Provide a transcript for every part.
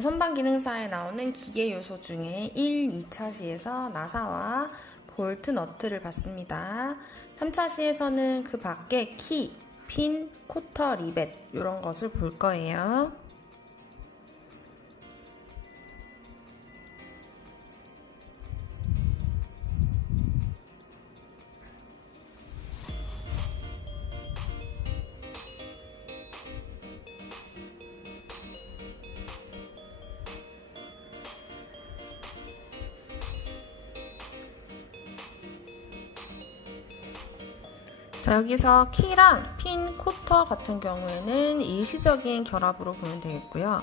선반 기능사에 나오는 기계 요소 중에 1, 2차 시에서 나사와 볼트, 너트를 봤습니다. 3차 시에서는 그 밖에 키, 핀, 코터, 리벳 이런 것을 볼 거예요. 자, 여기서 키랑 핀, 코터 같은 경우에는 일시적인 결합으로 보면 되겠고요.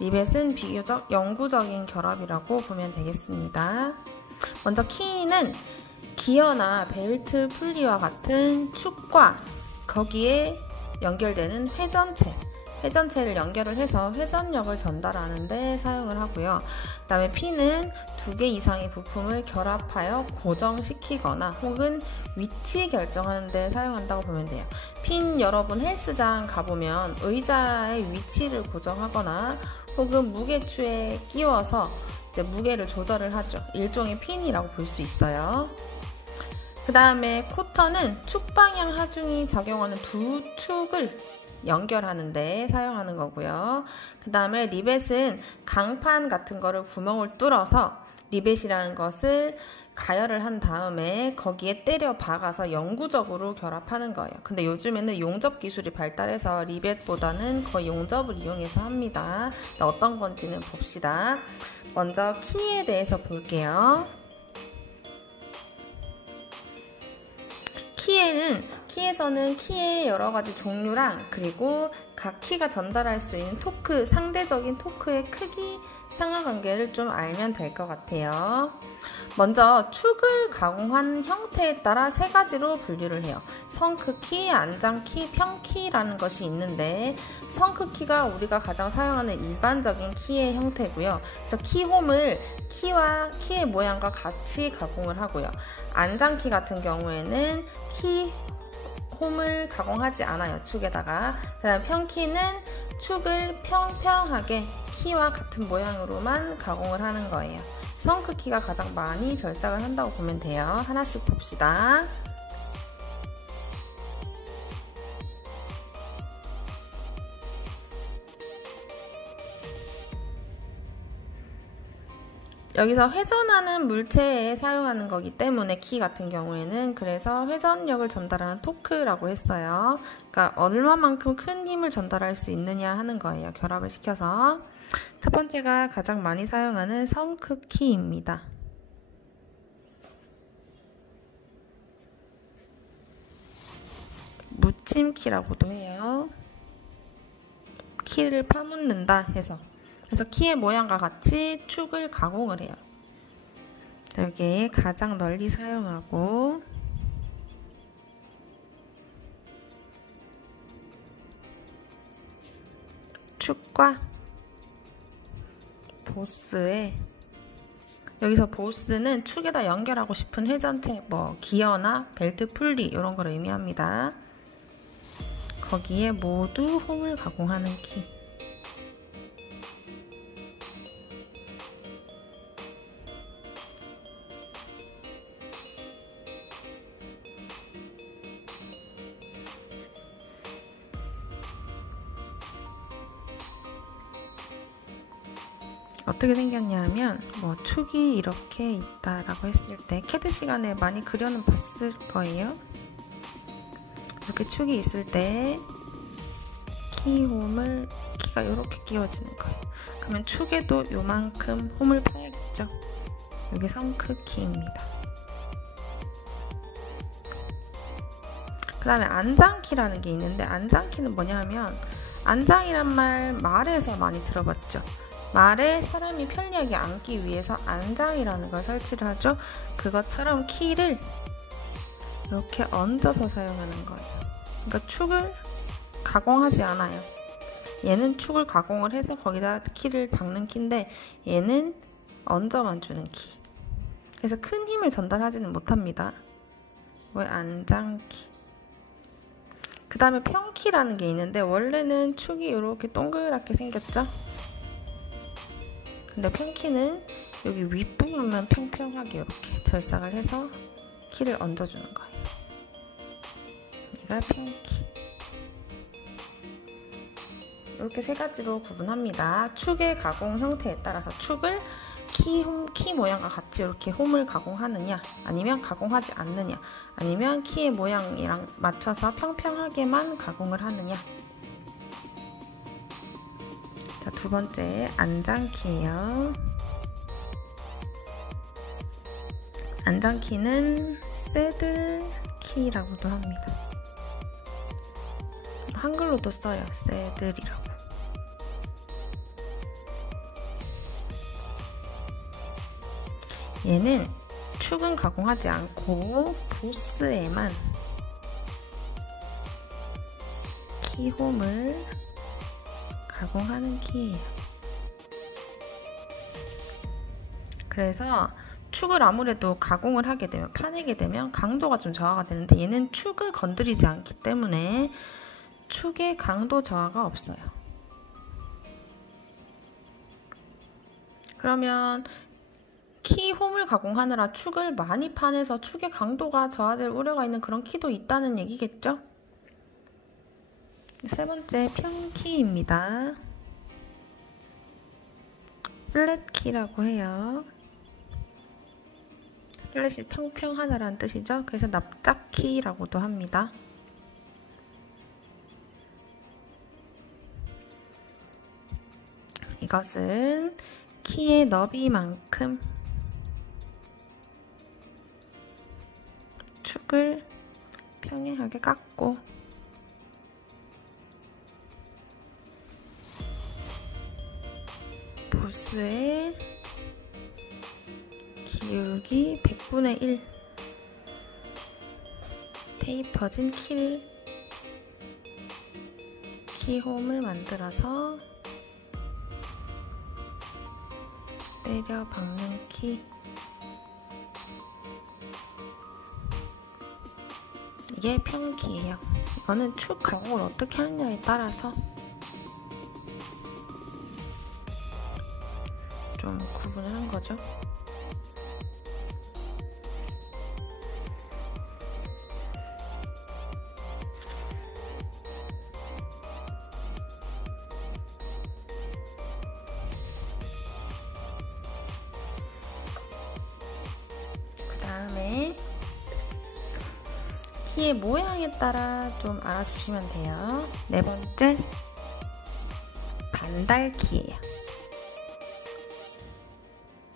리벳은 비교적 영구적인 결합이라고 보면 되겠습니다. 먼저 키는 기어나 벨트 풀리와 같은 축과 거기에 연결되는 회전체를 연결을 해서 회전력을 전달하는 데 사용을 하고요. 그 다음에 핀은 2개 이상의 부품을 결합하여 고정시키거나 혹은 위치 결정하는 데 사용한다고 보면 돼요. 핀 여러분 헬스장 가보면 의자의 위치를 고정하거나 혹은 무게추에 끼워서 이제 무게를 조절을 하죠. 일종의 핀이라고 볼 수 있어요. 그 다음에 코터는 축 방향 하중이 작용하는 두 축을 연결하는 데 사용하는 거고요. 그 다음에 리벳은 강판 같은 거를 구멍을 뚫어서 리벳이라는 것을 가열을 한 다음에 거기에 때려 박아서 영구적으로 결합하는 거예요. 근데 요즘에는 용접 기술이 발달해서 리벳보다는 거의 용접을 이용해서 합니다. 어떤 건지는 봅시다. 먼저 키에 대해서 볼게요. 키에서는 키의 여러 가지 종류랑 그리고 각 키가 전달할 수 있는 토크, 상대적인 토크의 크기, 상하관계를 좀 알면 될 것 같아요. 먼저 축을 가공한 형태에 따라 세 가지로 분류를 해요. 성크키, 안장키, 평키라는 것이 있는데 성크키가 우리가 가장 사용하는 일반적인 키의 형태고요. 그래서 키홈을 키와 키의 모양과 같이 가공을 하고요. 안장키 같은 경우에는 키홈을 가공하지 않아요. 축에다가. 그 다음 평키는 축을 평평하게 키와 같은 모양으로만 가공을 하는 거예요. 성크키가 가장 많이 절삭을 한다고 보면 돼요. 하나씩 봅시다. 여기서 회전하는 물체에 사용하는 거기 때문에 키 같은 경우에는 그래서 회전력을 전달하는 토크라고 했어요. 그러니까 얼마만큼 큰 힘을 전달할 수 있느냐 하는 거예요. 결합을 시켜서. 첫 번째가 가장 많이 사용하는 성크키입니다. 묻힘키라고도 해요. 키를 파묻는다 해서. 그래서 키의 모양과 같이 축을 가공을 해요. 여기에 가장 널리 사용하고 축과 보스에 여기서 보스는 축에다 연결하고 싶은 회전체, 뭐 기어나 벨트 풀리 이런 걸 의미합니다. 거기에 모두 홈을 가공하는 키. 어떻게 생겼냐 하면 뭐 축이 이렇게 있다라고 했을 때 CAD 시간에 많이 그려는 봤을 거예요. 이렇게 축이 있을 때 키홈을 키가 이렇게 끼워지는 거예요. 그러면 축에도 요만큼 홈을 파야겠죠. 여기 성크키입니다. 그 다음에 안장키라는 게 있는데 안장키는 뭐냐 하면 안장이란 말에서 많이 들어봤죠. 말에 사람이 편리하게 앉기 위해서 안장이라는 걸 설치를 하죠. 그것처럼 키를 이렇게 얹어서 사용하는 거예요. 그러니까 축을 가공하지 않아요. 얘는 축을 가공을 해서 거기다 키를 박는 키인데 얘는 얹어만 주는 키. 그래서 큰 힘을 전달하지는 못합니다. 왜 안장키. 그 다음에 평키라는 게 있는데 원래는 축이 이렇게 동그랗게 생겼죠. 근데 펜키는 여기 윗부분만 평평하게 이렇게 절삭을 해서 키를 얹어주는 거예요. 얘가 펜키. 이렇게 세 가지로 구분합니다. 축의 가공 형태에 따라서 축을 키 모양과 같이 이렇게 홈을 가공하느냐, 아니면 가공하지 않느냐, 아니면 키의 모양이랑 맞춰서 평평하게만 가공을 하느냐. 자, 두 번째 안장키예요. 안장키는 새들키라고도 합니다. 한글로도 써요. 새들이라고. 얘는 축은 가공하지 않고 보스에만 키홈을 가공하는 키예요. 그래서 축을 아무래도 가공을 하게 되면, 파내게 되면 강도가 좀 저하가 되는데, 얘는 축을 건드리지 않기 때문에 축의 강도 저하가 없어요. 그러면 키 홈을 가공하느라 축을 많이 파내서 축의 강도가 저하될 우려가 있는 그런 키도 있다는 얘기겠죠? 세 번째 평키입니다. 플랫키라고 해요. 플랫이 평평하다라는 뜻이죠. 그래서 납작키라고도 합니다. 이것은 키의 너비만큼 축을 평행하게 깎고 보스의 기울기 100분의 1 테이퍼진 키홈을 만들어서 때려 박는 키. 이게 평키예요. 이거는 축 가공을 어떻게 하느냐에 따라서 좀 구분을 한 거죠. 그 다음에 키의 모양에 따라 좀 알아주시면 돼요. 네 번째, 반달키예요.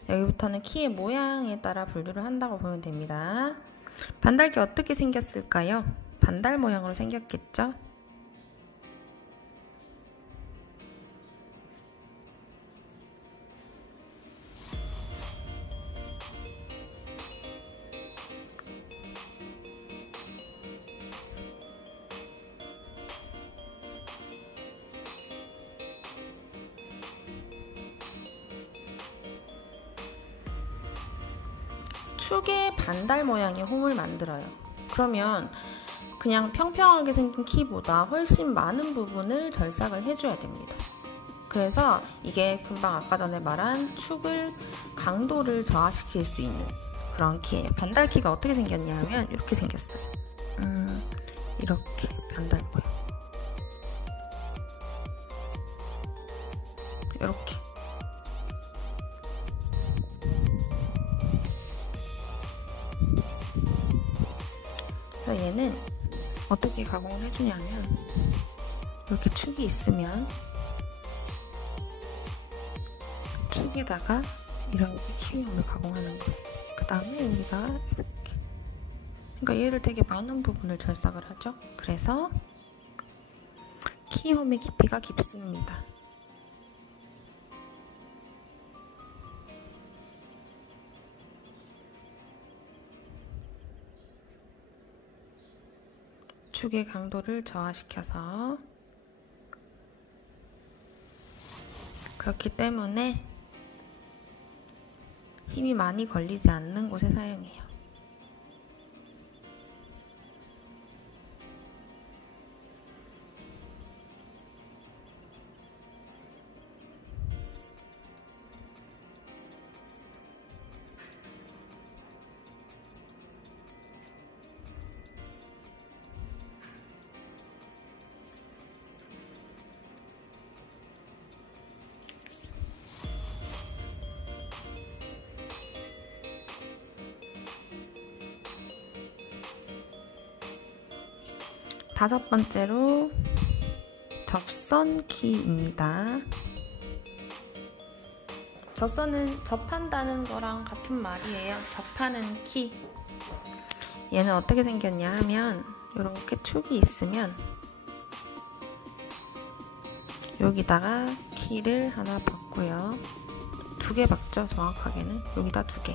여기부터는 키의 모양에 따라 분류를 한다고 보면 됩니다. 반달키 어떻게 생겼을까요? 반달 모양으로 생겼겠죠? 축의 반달 모양의 홈을 만들어요. 그러면 그냥 평평하게 생긴 키보다 훨씬 많은 부분을 절삭을 해줘야 됩니다. 그래서 이게 금방 아까 전에 말한 축을 강도를 저하시킬 수 있는 그런 키예요. 반달키가 어떻게 생겼냐면 이렇게 생겼어요. 이렇게 반달 모양. 이렇게. 그래서 얘는 어떻게 가공을 해주냐면 이렇게 축이 있으면 축에다가 이렇게 키움을 가공하는 거예요. 그 다음에 여기가 이렇게, 그러니까 얘를 되게 많은 부분을 절삭을 하죠. 그래서 키홈의 깊이가 깊습니다. 축의 강도를 저하시켜서, 그렇기 때문에 힘이 많이 걸리지 않는 곳에 사용해요. 5번째로 접선 키입니다. 접선은 접한다는 거랑 같은 말이에요. 접하는 키. 얘는 어떻게 생겼냐 하면 이렇게 축이 있으면 여기다가 키를 하나 박고요. 2개 박죠, 정확하게는. 여기다 2개.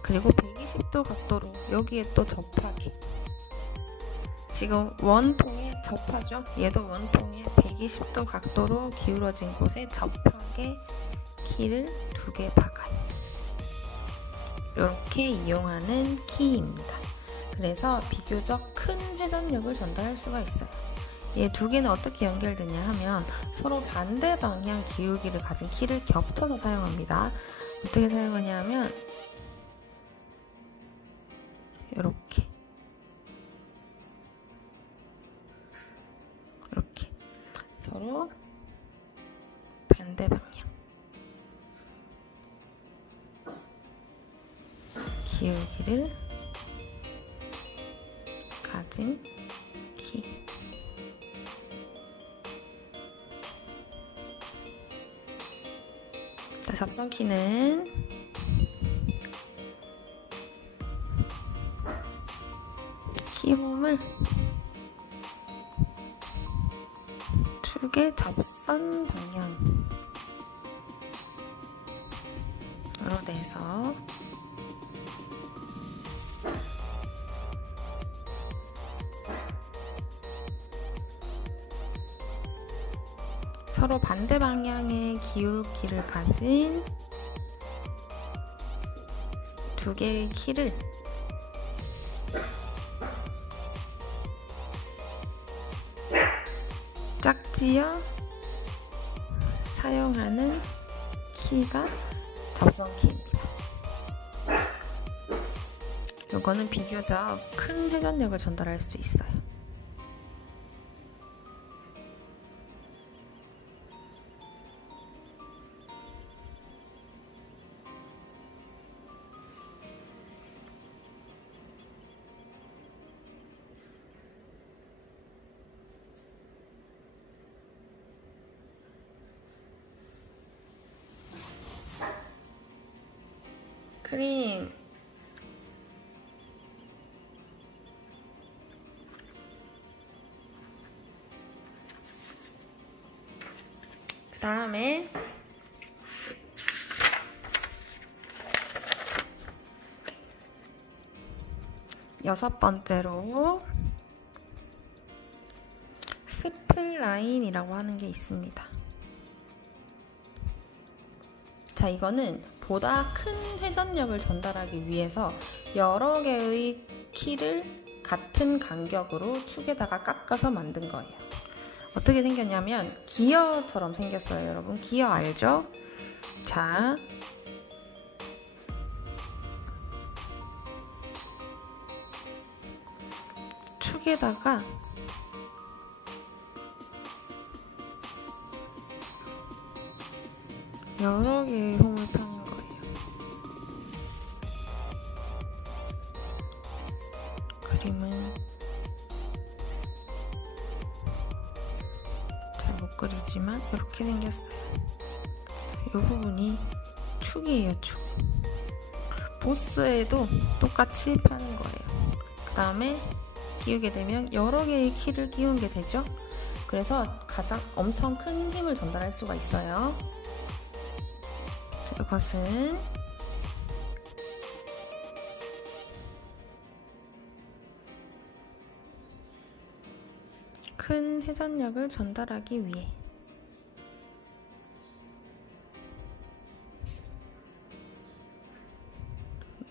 그리고 120도 각도로 여기에 또 접하기. 지금 원통에 접하죠. 얘도 원통에 120도 각도로 기울어진 곳에 접하게 키를 2개 박아요. 이렇게 이용하는 키입니다. 그래서 비교적 큰 회전력을 전달할 수가 있어요. 얘 2개는 어떻게 연결되냐 하면 서로 반대 방향 기울기를 가진 키를 겹쳐서 사용합니다. 어떻게 사용하냐 하면 이렇게 서로 반대 방향 기울기를 가진 키. 자, 접선키는 키홈을 2개 접선 방향으로 내서 서로 반대 방향의 기울기를 가진 2개의 키를 짝지어 사용하는 키가 접선키입니다. 이거는 비교적 큰 회전력을 전달할 수 있어요. 크림. 그 다음에 여섯 번째로 스플라인이라고 하는 게 있습니다. 자, 이거는 보다 큰 회전력을 전달하기 위해서 여러 개의 키를 같은 간격으로 축에다가 깎아서 만든 거예요. 어떻게 생겼냐면 기어처럼 생겼어요, 여러분. 기어 알죠? 자, 축에다가 여러 개의 홈을 펴는 거예요. 그림은 잘 못 그리지만 이렇게 생겼어요. 이 부분이 축이에요, 축. 보스에도 똑같이 펴는 거예요. 그 다음에 끼우게 되면 여러 개의 키를 끼우게 되죠. 그래서 가장 엄청 큰 힘을 전달할 수가 있어요. 이것은 큰 회전력을 전달하기 위해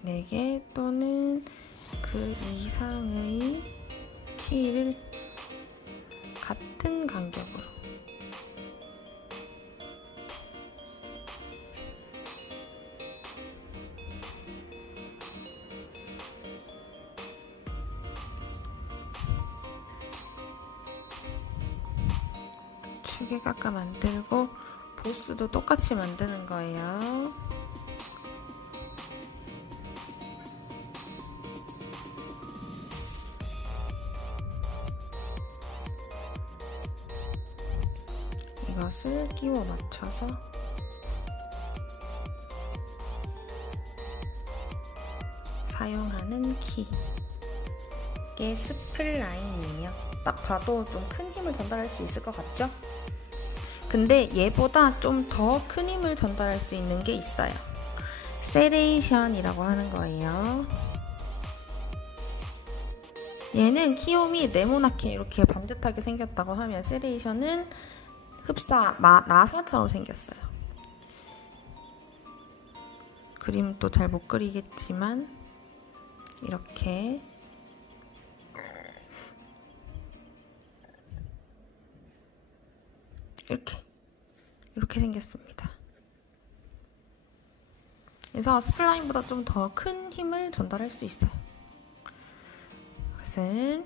네 개 또는 그 이상의 키를 같은 간격으로 축에 깎아 만들고 보스도 똑같이 만드는 거예요. 이것을 끼워 맞춰서 사용하는 키. 이게 스플라인이에요. 딱 봐도 좀 큰 힘을 전달할 수 있을 것 같죠? 근데 얘보다 좀 더 큰 힘을 전달할 수 있는 게 있어요. 세레이션이라고 하는 거예요. 얘는 키움이 네모나게 이렇게 반듯하게 생겼다고 하면 세레이션은 나사처럼 생겼어요. 그림 또 잘 못 그리겠지만 이렇게 이렇게 생겼습니다. 그래서 스플라인보다 좀 더 큰 힘을 전달할 수 있어요. 그것은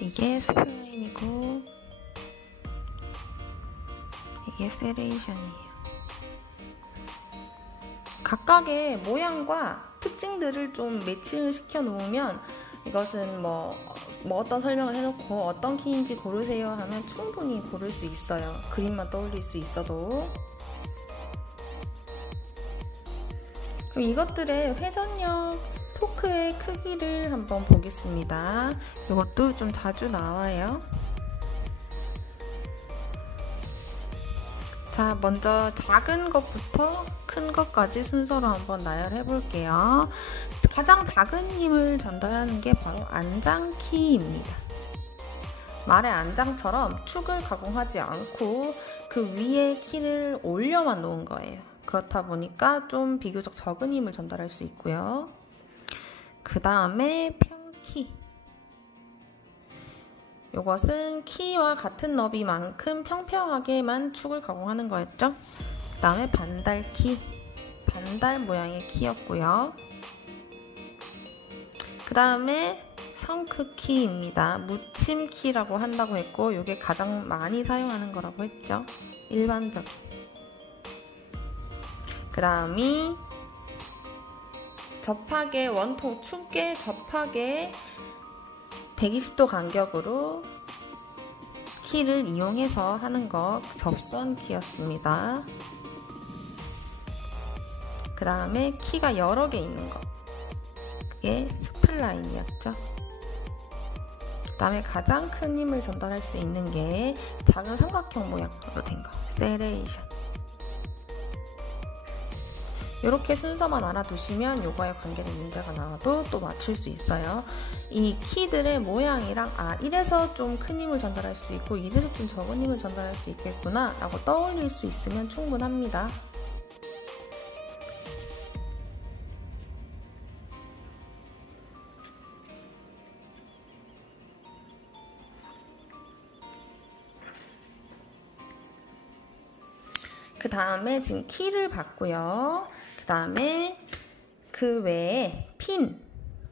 이게 스플라인이고 이게 세레이션이에요. 각각의 모양과 특징들을 좀 매칭을 시켜 놓으면 이것은 뭐 어떤 설명을 해놓고 어떤 키인지 고르세요 하면 충분히 고를 수 있어요. 그림만 떠올릴 수 있어도. 그럼 이것들의 회전력 토크의 크기를 한번 보겠습니다. 이것도 좀 자주 나와요. 자, 먼저 작은 것부터 큰 것까지 순서로 한번 나열해 볼게요. 가장 작은 힘을 전달하는 게 바로 안장키입니다. 말의 안장처럼 축을 가공하지 않고 그 위에 키를 올려만 놓은 거예요. 그렇다 보니까 좀 비교적 적은 힘을 전달할 수 있고요. 그 다음에 평키. 이것은 키와 같은 너비만큼 평평하게만 축을 가공하는 거였죠. 그 다음에 반달키. 반달 모양의 키였고요. 그 다음에 성크키입니다. 묻힘키라고 한다고 했고 이게 가장 많이 사용하는 거라고 했죠. 일반적인. 그 다음이 접하게 원통 축에 접하게 120도 간격으로 키를 이용해서 하는 거 접선 키였습니다. 그 다음에 키가 여러 개 있는 거 그게 스플라인이었죠. 그 다음에 가장 큰 힘을 전달할 수 있는 게 작은 삼각형 모양으로 된 거 세레이션. 이렇게 순서만 알아두시면 요거에 관계된 문제가 나와도 또 맞출 수 있어요. 이 키들의 모양이랑 이래서 좀 큰 힘을 전달할 수 있고 이래서 좀 적은 힘을 전달할 수 있겠구나 라고 떠올릴 수 있으면 충분합니다. 그 다음에 지금 키를 봤고요. 그 다음에 그 외에 핀,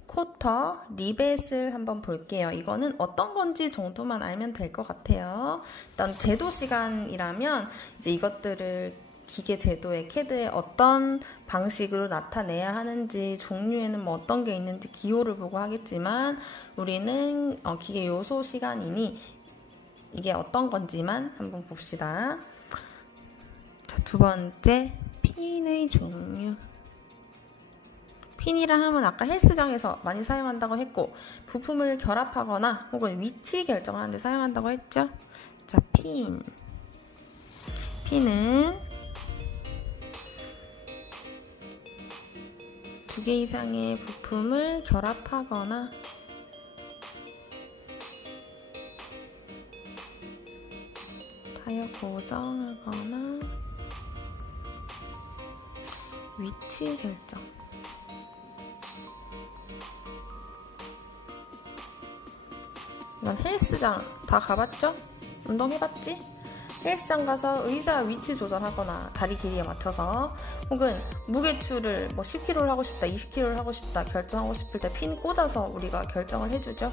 쿼터, 리벳을 한번 볼게요. 이거는 어떤 건지 정도만 알면 될 것 같아요. 일단 제도 시간이라면 이제 이것들을 기계 제도의 CAD에 어떤 방식으로 나타내야 하는지 종류에는 뭐 어떤 게 있는지 기호를 보고 하겠지만 우리는 기계 요소 시간이니 이게 어떤 건지만 한번 봅시다. 자, 두 번째 핀의 종류. 핀이라 하면 아까 헬스장에서 많이 사용한다고 했고 부품을 결합하거나 혹은 위치 결정하는 데 사용한다고 했죠. 자, 핀은 두 개 이상의 부품을 결합하거나 타협 고정하거나 위치 결정. 이건 헬스장 다 가봤죠? 운동해봤지? 헬스장 가서 의자 위치 조절하거나 다리 길이에 맞춰서 혹은 무게추를 뭐 10kg를 하고 싶다, 20kg를 하고 싶다 결정하고 싶을 때 핀 꽂아서 우리가 결정을 해주죠.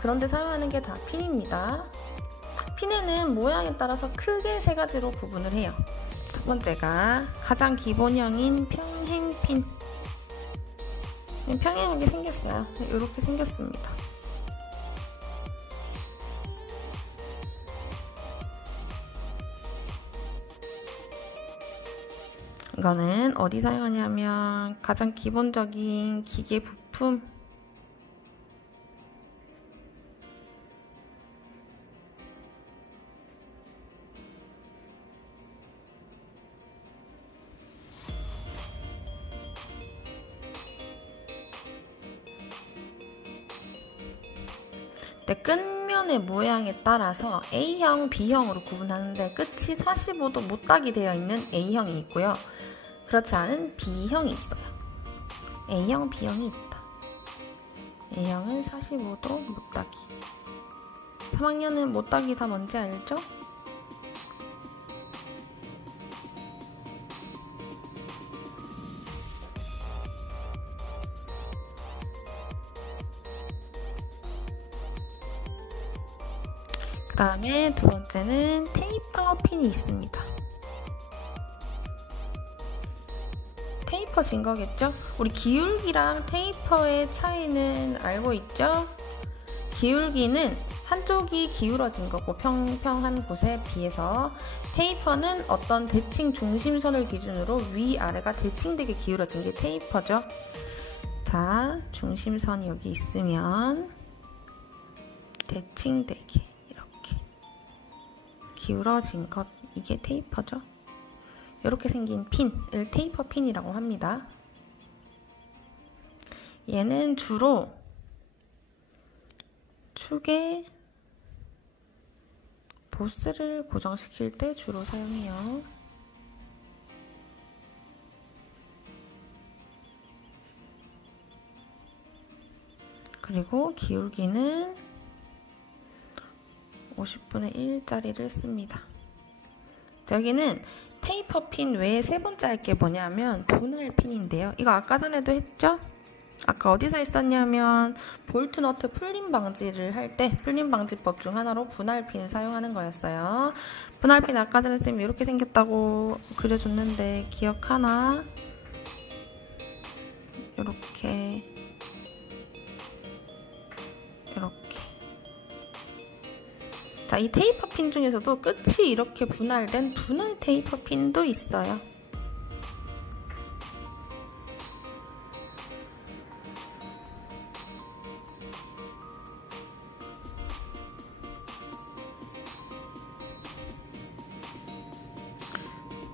그런데 사용하는 게 다 핀입니다. 핀에는 모양에 따라서 크게 세 가지로 구분을 해요. 첫 번째가 가장 기본형인 평행핀. 평행하게 생겼어요. 이렇게 생겼습니다. 이거는 어디 사용하냐면 가장 기본적인 기계 부품, 끝면의 모양에 따라서 A형, B형으로 구분하는데 끝이 45도 못딱이 되어 있는 A형이 있고요. 그렇지 않은 B형이 있어요. A형, B형이 있다. A형은 45도 못딱이. 3학년은 못딱이 다 뭔지 알죠? 그 다음에 두 번째는 테이퍼 핀이 있습니다. 테이퍼진 거겠죠? 우리 기울기랑 테이퍼의 차이는 알고 있죠? 기울기는 한쪽이 기울어진 거고 평평한 곳에 비해서 테이퍼는 어떤 대칭 중심선을 기준으로 위아래가 대칭되게 기울어진 게 테이퍼죠. 자, 중심선이 여기 있으면 대칭되게 기울어진 것, 이게 테이퍼죠. 이렇게 생긴 핀을 테이퍼 핀이라고 합니다. 얘는 주로 축에 보스를 고정시킬 때 주로 사용해요. 그리고 기울기는 50분의 1짜리를 씁니다. 자, 여기는 테이퍼 핀 외에 세 번째 할 게 뭐냐면 분할 핀인데요. 이거 아까 전에도 했죠? 아까 어디서 했었냐면 볼트 너트 풀림 방지를 할 때 풀림 방지법 중 하나로 분할 핀을 사용하는 거였어요. 분할 핀 아까 전에 쌤이 이렇게 생겼다고 그려줬는데 기억하나? 이렇게 자, 이 테이퍼 핀 중에서도 끝이 이렇게 분할된 분할 테이퍼 핀도 있어요.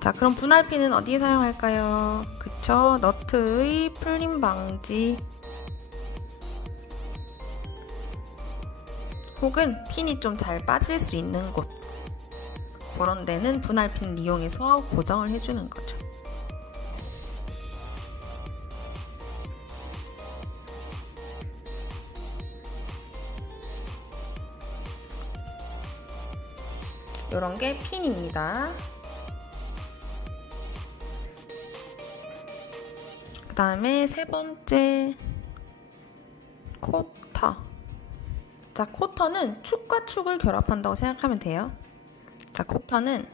자, 그럼 분할 핀은 어디에 사용할까요? 그쵸? 너트의 풀림 방지 혹은 핀이 좀 잘 빠질 수 있는 곳, 그런 데는 분할핀 이용해서 고정을 해주는 거죠. 이런 게 핀입니다. 그 다음에 세 번째 코터. 자, 코터는 축과 축을 결합한다고 생각하면 돼요. 자, 코터는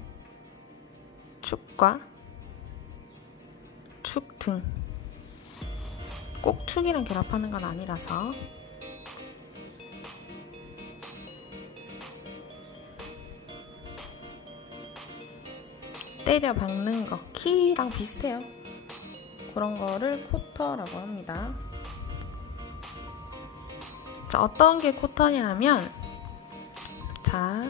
축과 축 등, 꼭 축이랑 결합하는 건 아니라서 때려 박는 거, 키랑 비슷해요. 그런 거를 코터라고 합니다. 자, 어떤 게 코터냐 하면, 자,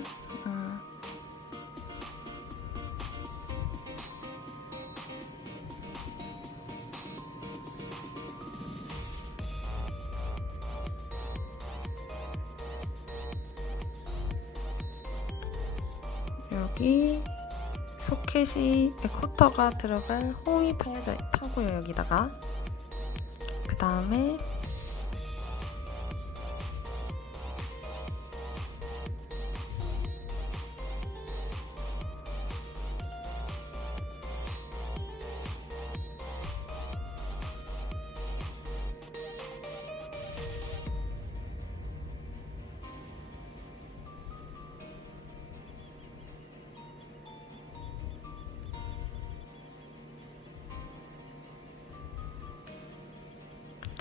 여기 소켓이 코터가 들어갈 홈이 파고요, 여기다가. 그 다음에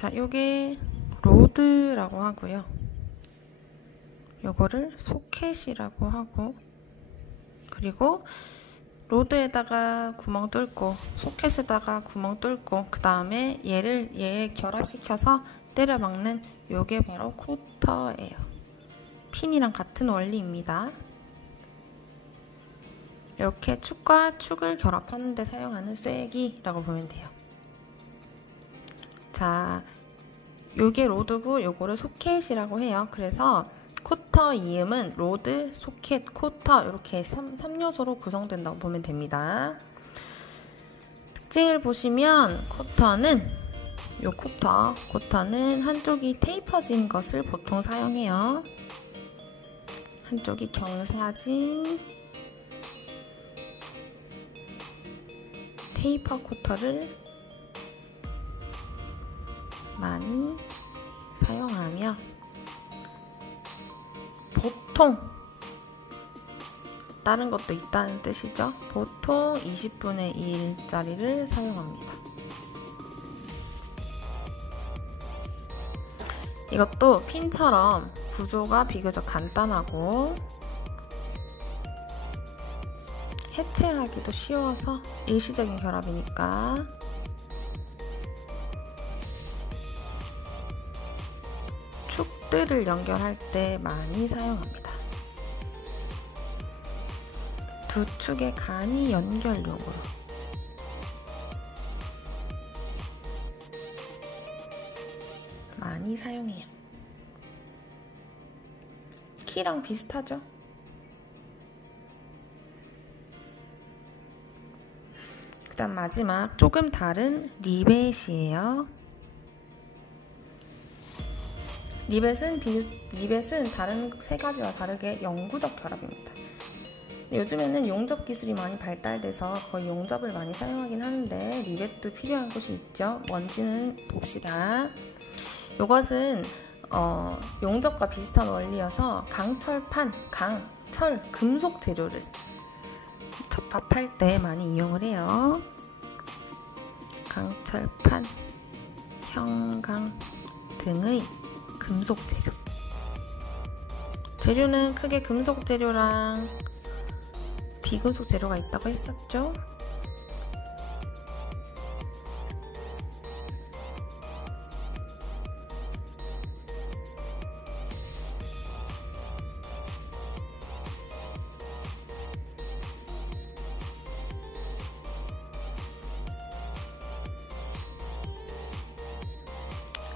자, 요게 로드라고 하고요. 요거를 소켓이라고 하고, 그리고 로드에다가 구멍 뚫고 소켓에다가 구멍 뚫고 그 다음에 얘 결합시켜서 때려 박는 요게 바로 쿼터예요. 핀이랑 같은 원리입니다. 이렇게 축과 축을 결합하는 데 사용하는 쇠기라고 보면 돼요. 자, 요게 로드고 요거를 소켓이라고 해요. 그래서 쿼터 이음은 로드, 소켓, 쿼터 이렇게 3요소로 구성된다고 보면 됩니다. 특징을 보시면 쿼터는 한쪽이 테이퍼진 것을 보통 사용해요. 한쪽이 경사진 테이퍼 쿼터를 많이 사용하며 보통 다른 것도 있다는 뜻이죠. 보통 20분의 1짜리를 사용합니다. 이것도 핀처럼 구조가 비교적 간단하고 해체하기도 쉬워서 일시적인 결합이니까 축들을 연결할 때 많이 사용합니다. 두 축의 간이 연결용으로 많이 사용해요. 키랑 비슷하죠? 그 다음 마지막 조금 다른 리벳이에요. 리벳은 다른 세 가지와 다르게 영구적 결합입니다. 요즘에는 용접 기술이 많이 발달돼서 거의 용접을 많이 사용하긴 하는데 리벳도 필요한 곳이 있죠. 뭔지는 봅시다. 이것은 용접과 비슷한 원리여서 강철판, 강철, 금속 재료를 접합할 때 많이 이용을 해요. 강철판, 형강 등의 금속 재료. 재료는 크게 금속 재료랑 비금속 재료가 있다고 했었죠.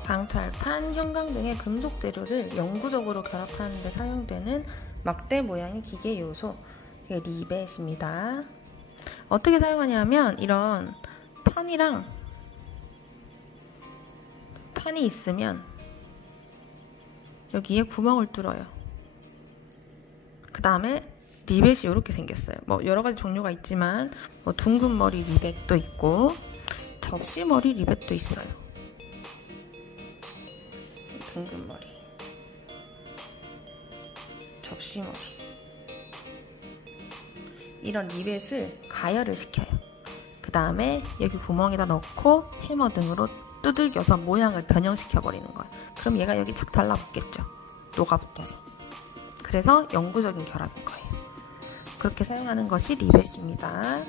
강철판, 형광 등의 금속 재료를 영구적으로 결합하는 데 사용되는 막대 모양의 기계 요소, 이게 리벳입니다. 어떻게 사용하냐면 이런 판이 있으면 여기에 구멍을 뚫어요. 그 다음에 리벳이 이렇게 생겼어요. 뭐 여러가지 종류가 있지만 뭐 둥근 머리 리벳도 있고 접시 머리 리벳도 있어요. 둥근 머리, 접시 머리, 이런 리벳을 가열을 시켜요. 그 다음에 여기 구멍에다 넣고 해머 등으로 두들겨서 모양을 변형시켜 버리는 거예요. 그럼 얘가 여기 착 달라붙겠죠. 녹아붙어서. 그래서 영구적인 결합인 거예요. 그렇게 사용하는 것이 리벳입니다.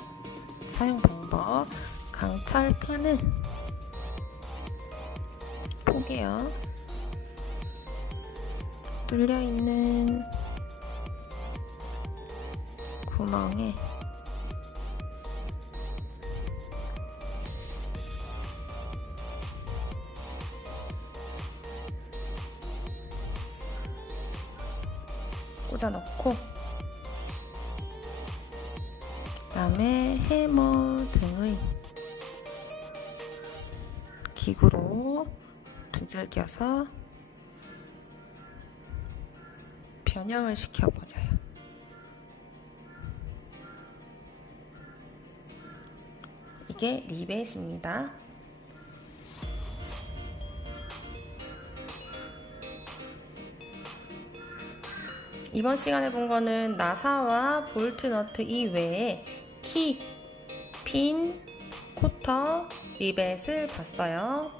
사용 방법: 강철판을 포개요. 뚫려있는 구멍에 꽂아 넣고 그 다음에 해머 등의 기구로 두들겨서 변형을 시켜버려요. 이게 리벳입니다. 이번 시간에 본 거는 나사와 볼트 너트 이외에 키, 핀, 쿼터, 리벳을 봤어요.